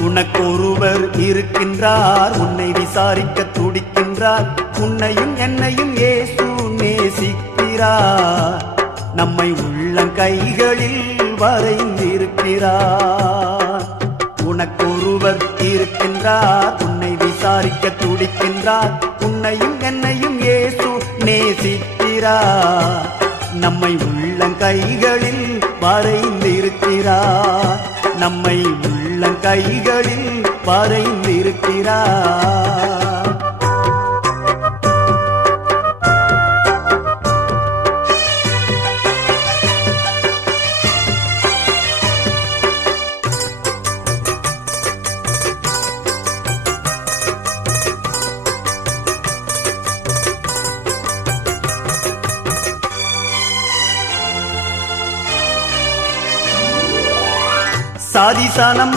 உனக்கொருவர் இருக்கின்றார், உன்னை விசாரிக்க துடிக்கின்றார். உன்னையும் என்னையும் இயேசு நேசிக்கிறார். நம்மை உள்ளங்கைகளில் வரைந்திருக்கிறார். உனக்கொருவர் இருக்கின்றார், உன்னை விசாரிக்க துடிக்கின்றார். உன்னையும் என்னையும் இயேசு நேசிக்கிறார். நம்மை உள்ளங்கைகளில் வரைந்திருக்கிறார். நம்மை உள்ளங்கைகளில் வரைந்திருக்கிறார். சாதிசானம்